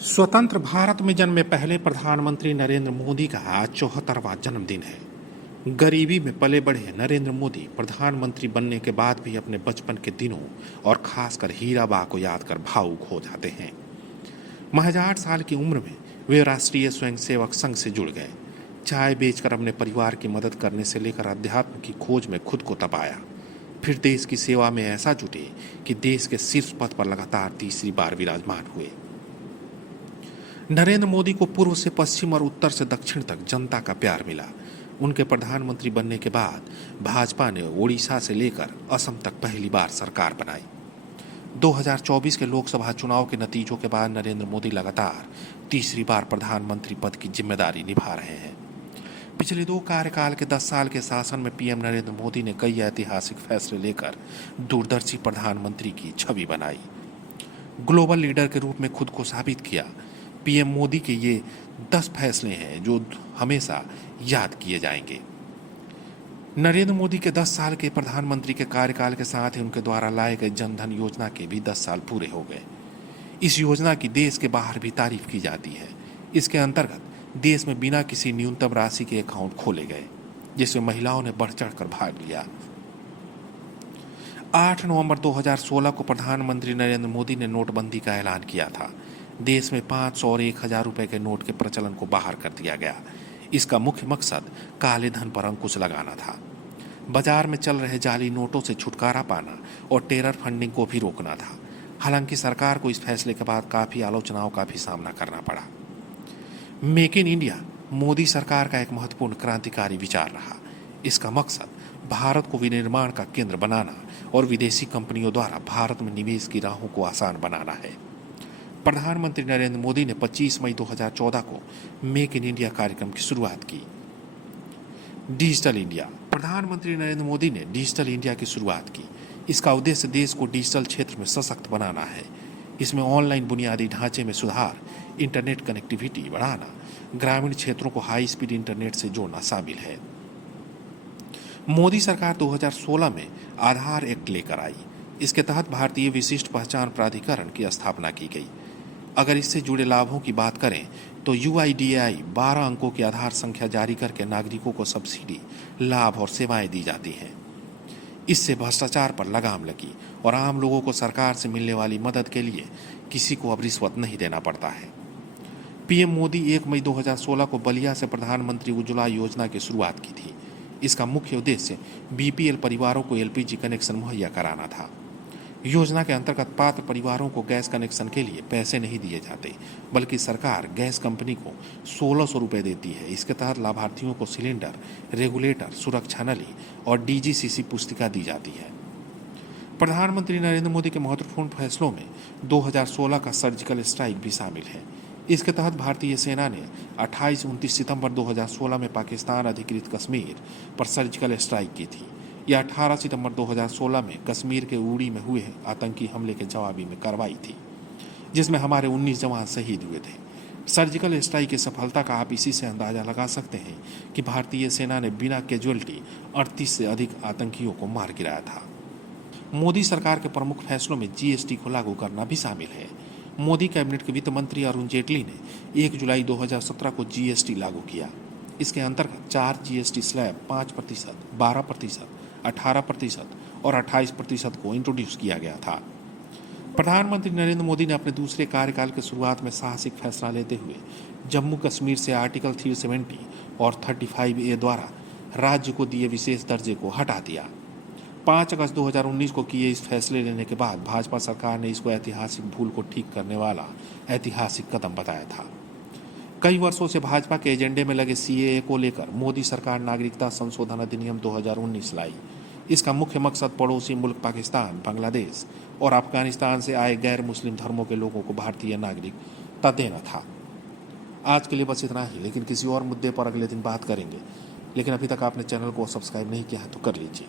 स्वतंत्र भारत में जन्मे पहले प्रधानमंत्री नरेंद्र मोदी का आज 74वां जन्मदिन है। गरीबी में पले बढ़े नरेंद्र मोदी प्रधानमंत्री बनने के बाद भी अपने बचपन के दिनों और खासकर हीराबा को याद कर भावुक हो जाते हैं। महज 8 साल की उम्र में वे राष्ट्रीय स्वयंसेवक संघ से जुड़ गए। चाय बेचकर अपने परिवार की मदद करने से लेकर अध्यात्म की खोज में खुद को तपाया। फिर देश की सेवा में ऐसा जुटे कि देश के शीर्ष पद पर लगातार तीसरी बार विराजमान हुए। नरेंद्र मोदी को पूर्व से पश्चिम और उत्तर से दक्षिण तक जनता का प्यार मिला। उनके प्रधानमंत्री बनने के बाद भाजपा ने ओडिशा से लेकर असम तक पहली बार सरकार बनाई। 2024 के लोकसभा चुनाव के नतीजों के बाद नरेंद्र मोदी लगातार तीसरी बार प्रधानमंत्री पद की जिम्मेदारी निभा रहे हैं। पिछले 2 कार्यकाल के 10 साल के शासन में पीएम नरेंद्र मोदी ने कई ऐतिहासिक फैसले लेकर दूरदर्शी प्रधानमंत्री की छवि बनाई। ग्लोबल लीडर के रूप में खुद को साबित किया। पीएम मोदी के ये 10 फैसले हैं जो हमेशा याद किए जाएंगे। नरेंद्र मोदी के 10 साल के प्रधानमंत्री के कार्यकाल के साथ ही उनके द्वारा लाए गए जनधन योजना के भी 10 साल पूरे हो गए। इस योजना की देश के बाहर भी तारीफ की जाती है। इसके अंतर्गत देश में बिना किसी न्यूनतम राशि के अकाउंट खोले गए, जिसमें महिलाओं ने बढ़ चढ़कर भाग लिया। 8 नवंबर 2016 को प्रधानमंत्री नरेंद्र मोदी ने नोटबंदी का ऐलान किया था। देश में 500 और 1000 रुपए के नोट के प्रचलन को बाहर कर दिया गया। इसका मुख्य मकसद काले धन पर अंकुश लगाना था। बाजार में चल रहे जाली नोटों से छुटकारा पाना और टेरर फंडिंग को भी रोकना था। हालांकि सरकार को इस फैसले के बाद काफी आलोचनाओं का भी सामना करना पड़ा। मेक इन इंडिया मोदी सरकार का एक महत्वपूर्ण क्रांतिकारी विचार रहा। इसका मकसद भारत को विनिर्माण का केंद्र बनाना और विदेशी कंपनियों द्वारा भारत में निवेश की राहों को आसान बनाना है। प्रधानमंत्री नरेंद्र मोदी ने 25 मई 2014 को मेक इन इंडिया कार्यक्रम की शुरुआत की। डिजिटल इंडिया प्रधानमंत्री नरेंद्र मोदी ने डिजिटल इंडिया की शुरुआत की। इसका उद्देश्य देश को डिजिटल क्षेत्र में सशक्त बनाना है। इसमें ऑनलाइन बुनियादी ढांचे में सुधार, इंटरनेट कनेक्टिविटी बढ़ाना, ग्रामीण क्षेत्रों को हाई स्पीड इंटरनेट से जोड़ना शामिल है। मोदी सरकार 2016 में आधार एक्ट लेकर आई। इसके तहत भारतीय विशिष्ट पहचान प्राधिकरण की स्थापना की गई। अगर इससे जुड़े लाभों की बात करें तो UIDAI 12 अंकों की आधार संख्या जारी करके नागरिकों को सब्सिडी, लाभ और सेवाएं दी जाती हैं। इससे भ्रष्टाचार पर लगाम लगी और आम लोगों को सरकार से मिलने वाली मदद के लिए किसी को अब रिश्वत नहीं देना पड़ता है। पीएम मोदी 1 मई 2016 को बलिया से प्रधानमंत्री उज्ज्वला योजना की शुरुआत की थी। इसका मुख्य उद्देश्य BPL परिवारों को LPG कनेक्शन मुहैया कराना था। योजना के अंतर्गत पात्र परिवारों को गैस कनेक्शन के लिए पैसे नहीं दिए जाते, बल्कि सरकार गैस कंपनी को 1600 रुपये देती है। इसके तहत लाभार्थियों को सिलेंडर, रेगुलेटर, सुरक्षा नली और DGCC पुस्तिका दी जाती है। प्रधानमंत्री नरेंद्र मोदी के महत्वपूर्ण फैसलों में 2016 का सर्जिकल स्ट्राइक भी शामिल है। इसके तहत भारतीय सेना ने 28-29 सितंबर 2016 में पाकिस्तान अधिकृत कश्मीर पर सर्जिकल स्ट्राइक की थी। यह 18 सितंबर 2016 में कश्मीर के उड़ी में हुए आतंकी हमले के जवाबी में कार्रवाई थी, जिसमें हमारे 19 जवान शहीद हुए थे। सर्जिकल स्ट्राइक की सफलता का आप इसी से अंदाजा लगा सकते हैं कि भारतीय सेना ने बिना कैजुअल्टी 38 से अधिक आतंकियों को मार गिराया था। मोदी सरकार के प्रमुख फैसलों में GST को लागू करना भी शामिल है। मोदी कैबिनेट के वित्त मंत्री अरुण जेटली ने 1 जुलाई 2017 को GST लागू किया। इसके अंतर्गत 4 GST स्लैब 5%, 12%, 18% और 28% को इंट्रोड्यूस किया गया था। प्रधानमंत्री नरेंद्र मोदी ने अपने दूसरे कार्यकाल की शुरुआत में साहसिक फैसला लेते हुए जम्मू कश्मीर से आर्टिकल 370 और 35A द्वारा राज्य को दिए विशेष दर्जे को हटा दिया। 5 अगस्त 2019 को किए इस फैसले लेने के बाद भाजपा सरकार ने इसको ऐतिहासिक भूल को ठीक करने वाला ऐतिहासिक कदम बताया था। कई वर्षों से भाजपा के एजेंडे में लगे CAA को लेकर मोदी सरकार नागरिकता संशोधन अधिनियम 2019 लाई। इसका मुख्य मकसद पड़ोसी मुल्क पाकिस्तान, बांग्लादेश और अफगानिस्तान से आए गैर मुस्लिम धर्मों के लोगों को भारतीय नागरिकता देना था। आज के लिए बस इतना ही, लेकिन किसी और मुद्दे पर अगले दिन बात करेंगे। लेकिन अभी तक आपने चैनल को सब्सक्राइब नहीं किया है तो कर लीजिए।